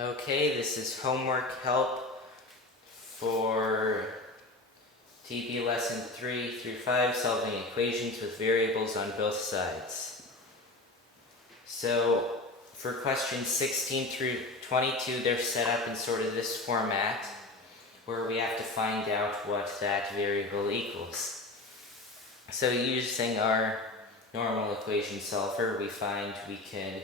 Okay, this is homework help for TB lesson 3 through 5, solving equations with variables on both sides. So for questions 16 through 22, they're set up in sort of this format where we have to find out what that variable equals. So using our normal equation solver, we find we could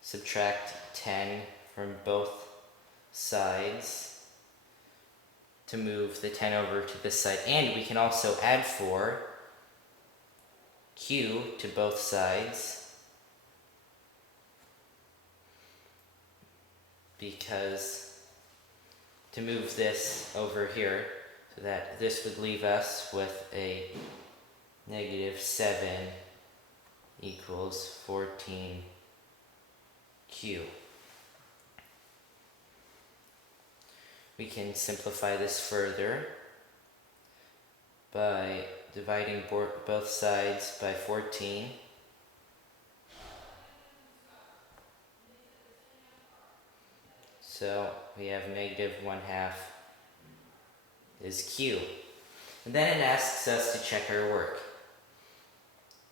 subtract 10 from both sides to move the 10 over to this side, and we can also add 4 q to both sides because to move this over here, so that this would leave us with a negative 7 equals 14q. We can simplify this further by dividing both sides by 14. So we have negative 1/2 is q. And then it asks us to check our work.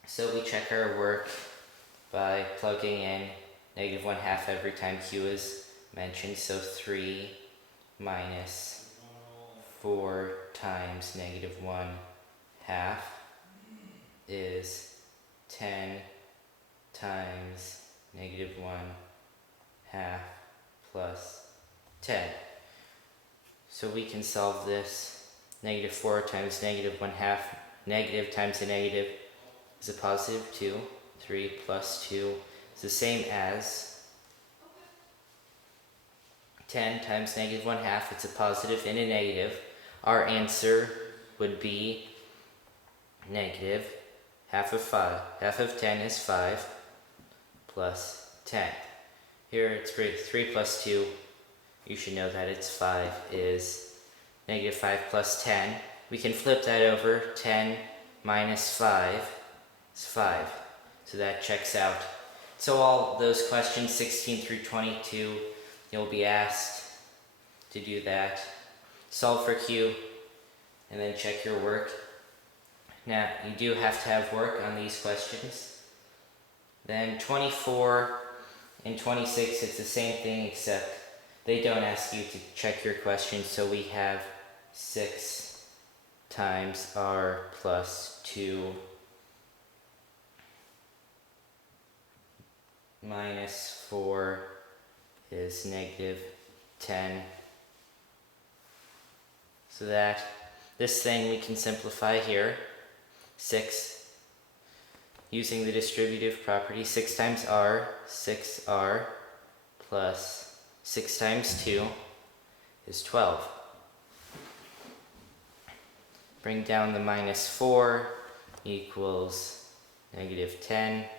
So we check our work by plugging in negative 1/2 every time q is mentioned. So 3 minus 4 times negative 1/2 is 10 times negative 1/2 plus 10. So we can solve this. Negative 4 times negative 1/2, negative times a negative is a positive 2. 3 plus 2 is the same as 10 times negative 1/2, it's a positive and a negative. Our answer would be negative half of 5. Half of 10 is 5 plus 10. Here it's 3 plus 2. You should know that it's 5 is negative 5 plus 10. We can flip that over. 10 minus 5 is 5. So that checks out. So all those questions 16 through 22, you'll be asked to do that. Solve for q, and then check your work. Now, you do have to have work on these questions. Then 24 and 26, it's the same thing, except they don't ask you to check your questions. So we have 6 times r plus 2 minus 4 is negative 10. So that this thing we can simplify here. 6, using the distributive property, 6 times r, 6r plus 6 times 2 is 12. Bring down the minus 4 equals negative 10.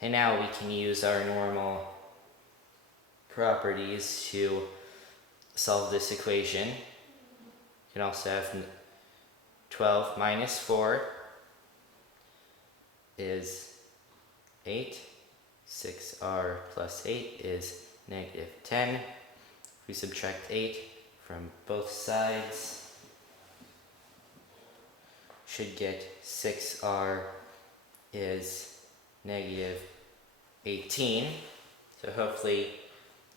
And now we can use our normal properties to solve this equation. You can also have 12 minus 4 is 8. 6r plus 8 is negative 10. If we subtract 8 from both sides, should get 6r is negative 18. So hopefully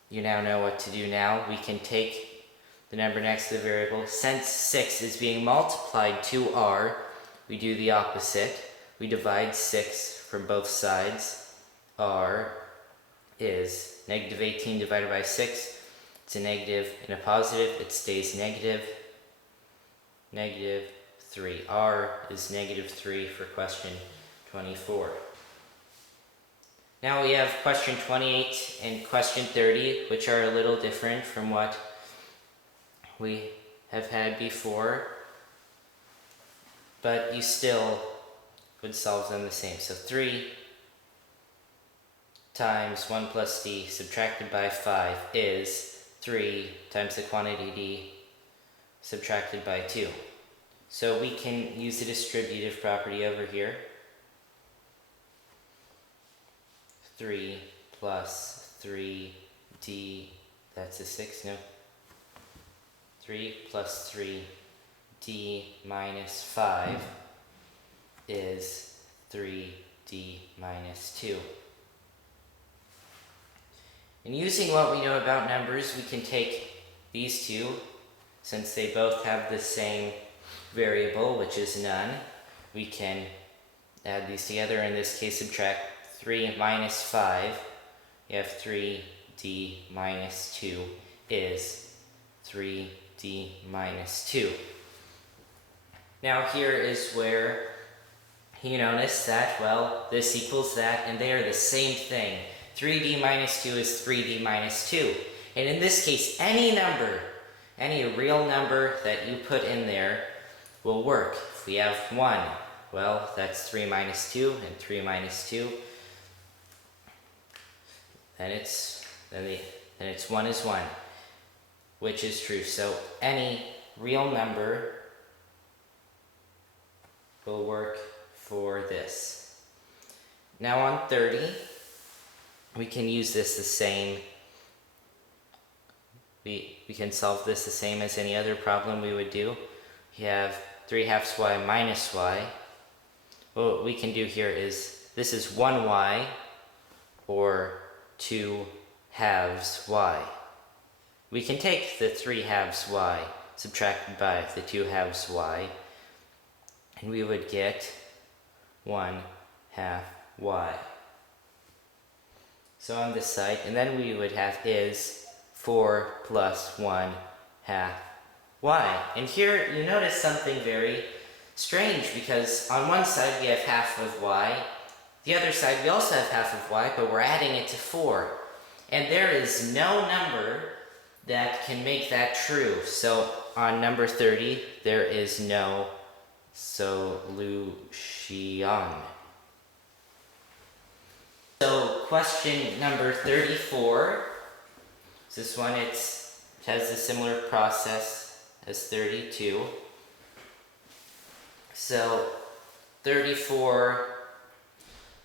you now know what to do now. We can take the number next to the variable. Since 6 is being multiplied to r, we do the opposite. We divide 6 from both sides. R is negative 18 divided by 6. It's a negative and a positive. It stays negative. Negative 3. R is negative 3 for question 24. Now we have question 28 and question 30, which are a little different from what we have had before, but you still would solve them the same. So 3 times 1 plus d subtracted by 5 is 3 times the quantity d subtracted by 2. So we can use the distributive property over here. 3 plus 3d, that's a 6, no. 3 plus 3d minus 5 is 3d minus 2. And using what we know about numbers, we can take these two, since they both have the same variable, which is none. We can add these together, in this case subtract 3 minus 5. You have 3d minus 2 is 3d minus 2. Now here is where you notice that, well, this equals that, and they are the same thing. 3d minus 2 is 3d minus 2. And in this case, any number, any real number that you put in there will work. If we have 1, well, that's 3 minus 2, and 3 minus 2. Then it's 1 is 1, which is true. So any real number will work for this. Now on 30, we can use this the same. We can solve this the same as any other problem we would do. You have 3/2 y minus y. What we can do here is, this is 1y, or 2/2 y. We can take the 3/2 y subtracted by the 2/2 y, and we would get 1/2 y. So on this side, and then we would have is 4 plus 1/2 y. And here you notice something very strange, because on one side we have half of y, the other side we also have half of y, but we're adding it to 4. And there is no number that can make that true. So on number 30, there is no solution. So question number 34, this one it has a similar process as 32. So 34,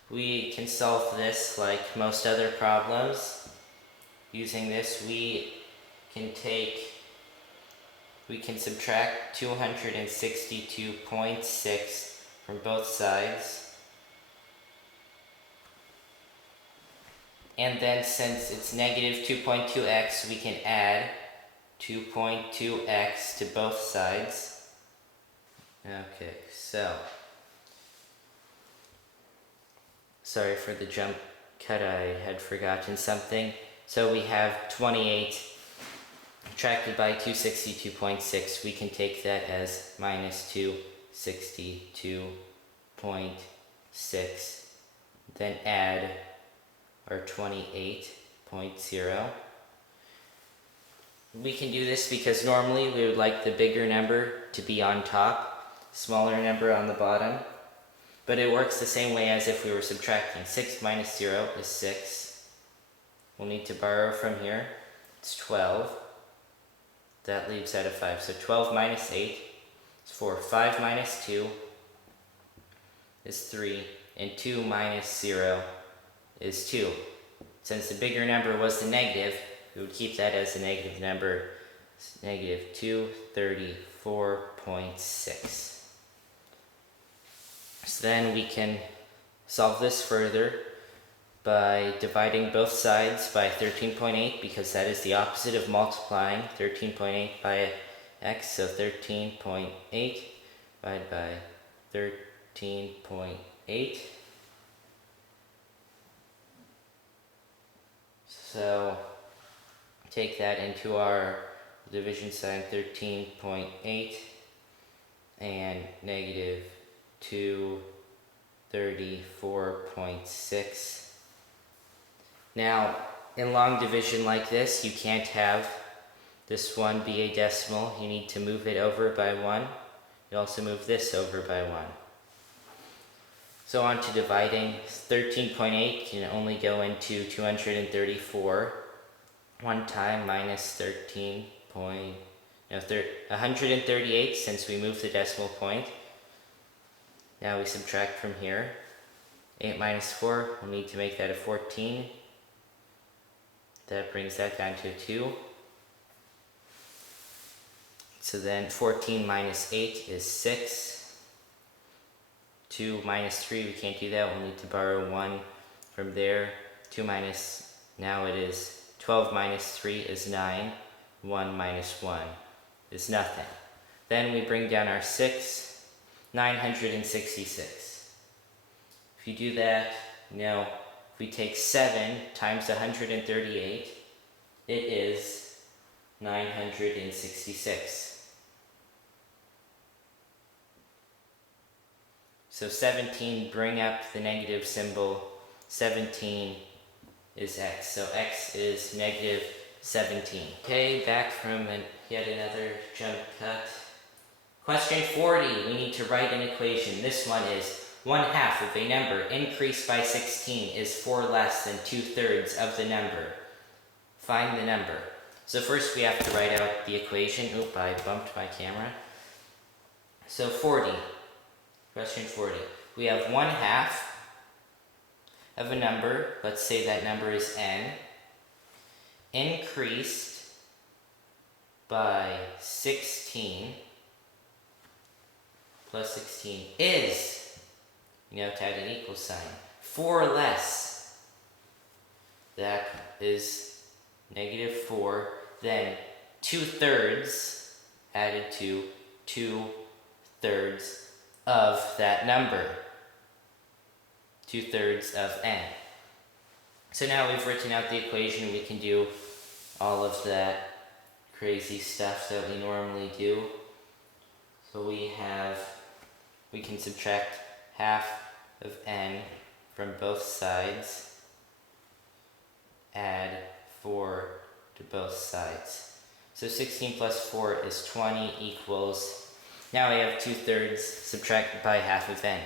we can solve this like most other problems. Using this, we can subtract 262.6 from both sides. And then since it's negative 2.2x, we can add 2.2x to both sides. Okay, so, sorry for the jump cut, I had forgotten something. So we have 28 subtracted by 262.6. We can take that as minus 262.6. Then add our 28.0. We can do this because normally we would like the bigger number to be on top, smaller number on the bottom. But it works the same way as if we were subtracting. 6 minus 0 is 6. We'll need to borrow from here. It's 12. That leaves out a 5. So 12 minus 8 is 4. 5 minus 2 is 3. And 2 minus 0 is 2. Since the bigger number was the negative, we would keep that as a negative number. It's negative 234.6. So then we can solve this further by dividing both sides by 13.8, because that is the opposite of multiplying 13.8 by x. So 13.8 divided by 13.8. So take that into our division sign, 13.8 and negative 234.6. Now, in long division like this, you can't have this one be a decimal. You need to move it over by 1. You also move this over by 1. So on to dividing. 13.8 can only go into 234 one time, minus 138 since we moved the decimal point. Now we subtract from here. 8 minus 4, we'll need to make that a 14. That brings that down to 2. So then 14 minus 8 is 6. 2 minus 3, we can't do that. We'll need to borrow 1 from there. 2 minus, now it is 12 minus 3 is 9. 1 minus 1 is nothing. Then we bring down our 6, 966. If you do that, if we take 7 times 138, it is 966. So 17, bring up the negative symbol. 17 is x. So x is negative 17. Okay, back from yet another jump cut. Question 40, we need to write an equation. This one is 1/2 of a number increased by 16 is 4 less than 2/3 of the number. Find the number. So first we have to write out the equation. Oop, I bumped my camera. So 40. Question 40. We have 1/2 of a number, let's say that number is n, increased by 16 plus 16 is, to add an equal sign, 4 less. That is negative 4. Then 2/3 added to 2/3 of that number. 2/3 of n. So now we've written out the equation, we can do all of that crazy stuff that we normally do. So we can subtract 1/2 of n from both sides, add 4 to both sides. So 16 plus 4 is 20 equals, now we have 2/3 subtracted by 1/2 of n.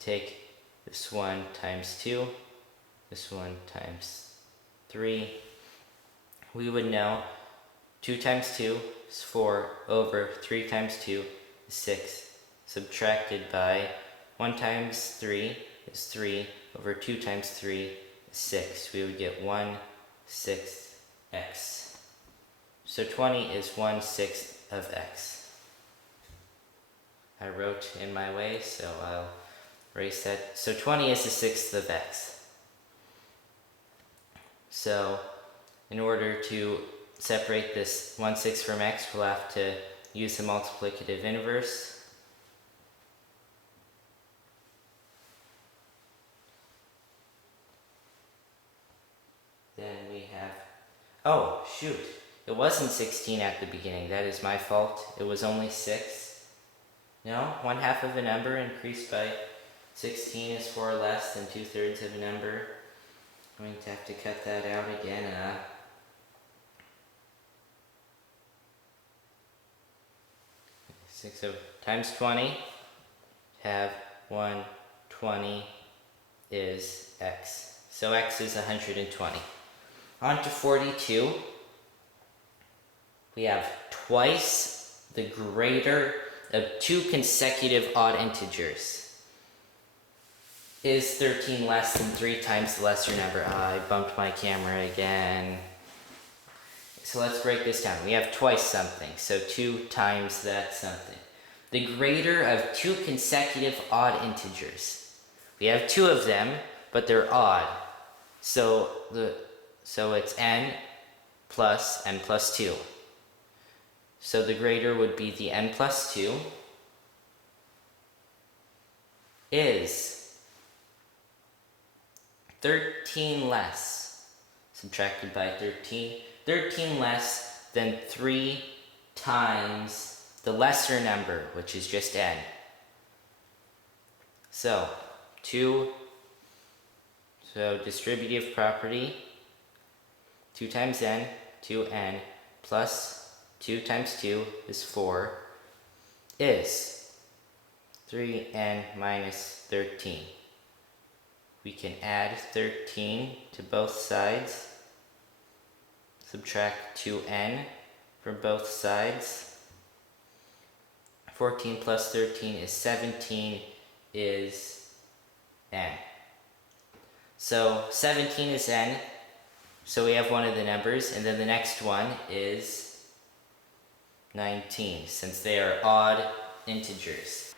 Take this one times 2, this one times 3. We would know 2 times 2 is 4 over 3 times 2 is 6. Subtracted by 1 times 3 is 3 over 2 times 3 is 6. We would get 1/6 x. So 20 is 1/6 of x. I wrote in my way, so I'll erase that. So 20 is 1/6 of x. So in order to separate this 1/6 from x, we'll have to use the multiplicative inverse. Then we have, oh shoot, it wasn't 16 at the beginning. That is my fault. It was only 6. No, 1/2 of a number increased by 16 is 4 less than 2/3 of a number. I'm going to have to cut that out again. 6 times 20, have 120 is x. So x is 120. On to 42. We have twice the greater of 2 consecutive odd integers. Is 13 less than 3 times the lesser number? I bumped my camera again. So let's break this down. We have twice something, so 2 times that something. The greater of 2 consecutive odd integers. We have 2 of them, but they're odd. So it's n plus 2. So the greater would be the n plus 2 is 13 less, subtracted by 13, 13 less than 3 times the lesser number, which is just n. So distributive property, 2 times n, 2n, plus 2 times 2 is 4, is 3n minus 13. We can add 13 to both sides, subtract 2n from both sides. 14 plus 13 is 17 is n. So 17 is n, So we have one of the numbers, and then the next one is 19, since they are odd integers.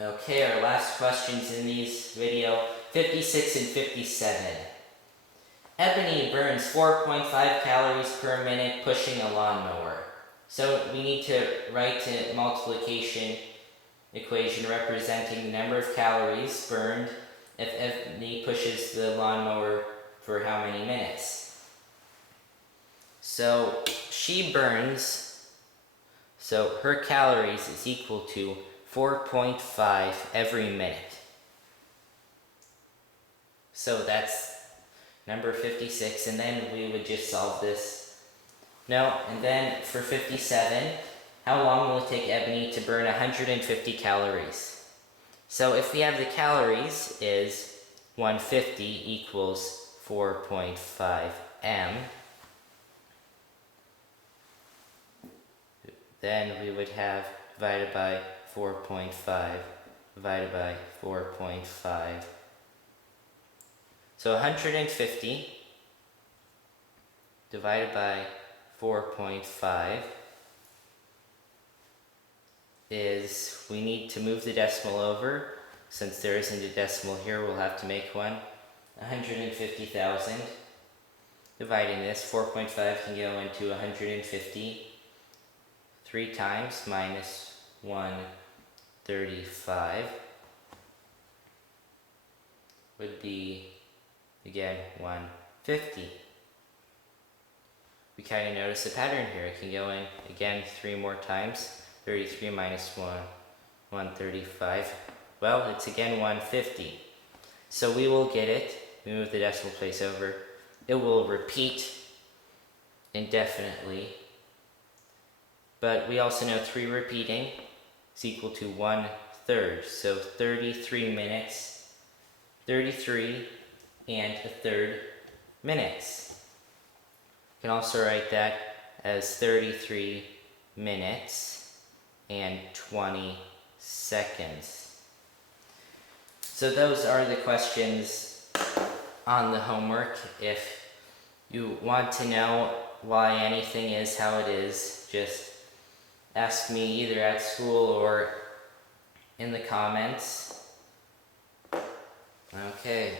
Okay, our last questions in these video, 56 and 57. Ebony burns 4.5 calories per minute pushing a lawnmower. So we need to write a multiplication equation representing the number of calories burned if Ebony pushes the lawnmower for how many minutes. So she burns, so her calories is equal to 4.5 every minute. So that's number 56, and then we would just solve this. No, and then for 57, how long will it take Ebony to burn 150 calories? So if we have the calories is 150 equals 4.5 m, then we would have divided by 4.5 divided by 4.5. So 150 divided by 4.5 is, we need to move the decimal over. Since there isn't a decimal here, we'll have to make one. 150,000. Dividing this, 4.5 can go into 150 3 times minus 135 would be, again, 150. We kind of notice a pattern here. It can go in, again, 3 more times. 33 minus 135. Well, it's again 150. So we will get it. We move the decimal place over. It will repeat indefinitely. But we also know 3 repeating is equal to 1/3. So 33 minutes, 33 and 1/3 minutes. You can also write that as 33 minutes and 20 seconds. So those are the questions on the homework. If you want to know why anything is how it is, just ask me either at school or in the comments. Okay.